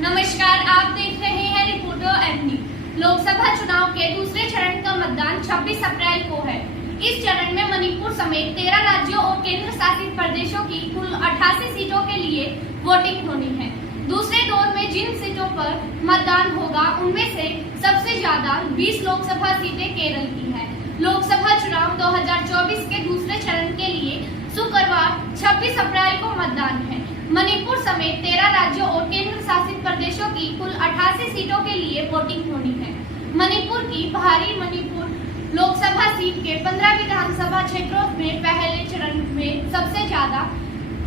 नमस्कार, आप देख रहे हैं रिपोर्टर एमनी। लोकसभा चुनाव के दूसरे चरण का मतदान 26 अप्रैल को है। इस चरण में मणिपुर समेत 13 राज्यों और केंद्र शासित प्रदेशों की कुल 88 सीटों के लिए वोटिंग होनी है। दूसरे दौर में जिन सीटों पर मतदान होगा उनमें से सबसे ज्यादा 20 लोकसभा सीटें केरल की है। लोकसभा चुनाव 2024 के दूसरे चरण के लिए शुक्रवार 26 अप्रैल को मतदान है। मणिपुर समेत 13 राज्यों और केंद्र शासित प्रदेशों की कुल 88 सीटों के लिए वोटिंग होनी है। मणिपुर की भारी मणिपुर लोकसभा सीट के 15 विधानसभा क्षेत्रों में पहले चरण में सबसे ज्यादा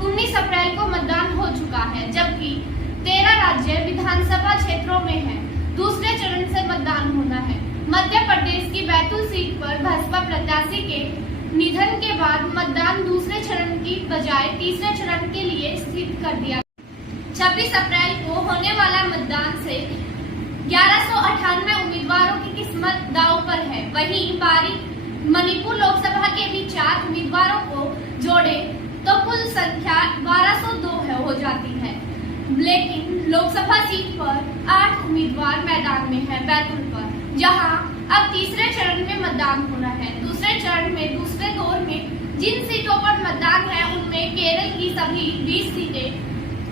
19 अप्रैल को मतदान हो चुका है, जबकि 13 राज्य विधानसभा क्षेत्रों में है। दूसरे चरण से मतदान होना है। मध्य प्रदेश की बैतूल सीट पर भाजपा प्रत्याशी के निधन के बाद मतदान दूसरे चरण की बजाय तीसरे चरण के लिए स्थित कर दिया। 26 अप्रैल को होने वाला मतदान से 1198 उम्मीदवारों की किस्मत दांव पर है। वहीं बारी मणिपुर लोकसभा के भी 4 उम्मीदवारों को जोड़े तो कुल संख्या 1202 हो जाती है। लेकिन लोकसभा सीट पर 8 उम्मीदवार मैदान में है बैतूल पर, जहां अब तीसरे चरण में मतदान होना है। दूसरे चरण में दूसरे दौर में जिन सीटों पर मतदान है उनमें केरल की सभी 20 सीटें,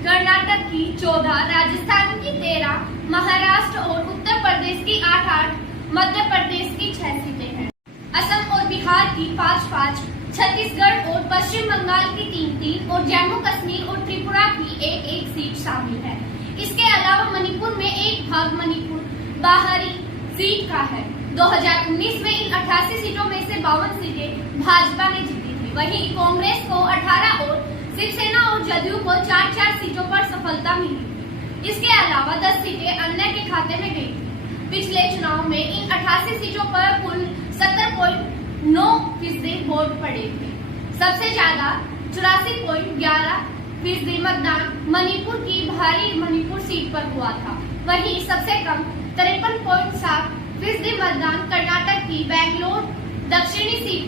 कर्नाटक की 14, राजस्थान की 13, महाराष्ट्र और उत्तर प्रदेश की 8-8, मध्य प्रदेश की 6 सीटें हैं। असम और बिहार की 5-5, छत्तीसगढ़ और पश्चिम बंगाल की 3-3 और जम्मू कश्मीर और त्रिपुरा की 1-1 सीट शामिल है। इसके अलावा मणिपुर में एक भाग मणिपुर बाहरी सीट का है। 2019 में इन 88 सीटों में से 52 सीटें भाजपा ने जीती थी। वहीं कांग्रेस को 18 और शिवसेना और जदयू को 4-4 सीटों पर सफलता मिली। इसके अलावा 10 सीटें अन्य के खाते में गई थी। पिछले चुनाव में इन 88 सीटों पर कुल 70.9% वोट पड़े थे। सबसे ज्यादा 84.11% मतदान मणिपुर की भारी मणिपुर सीट पर हुआ था। वहीं सबसे कम 53.7% मतदान कर्नाटक की बेंगलोर दक्षिणी सीट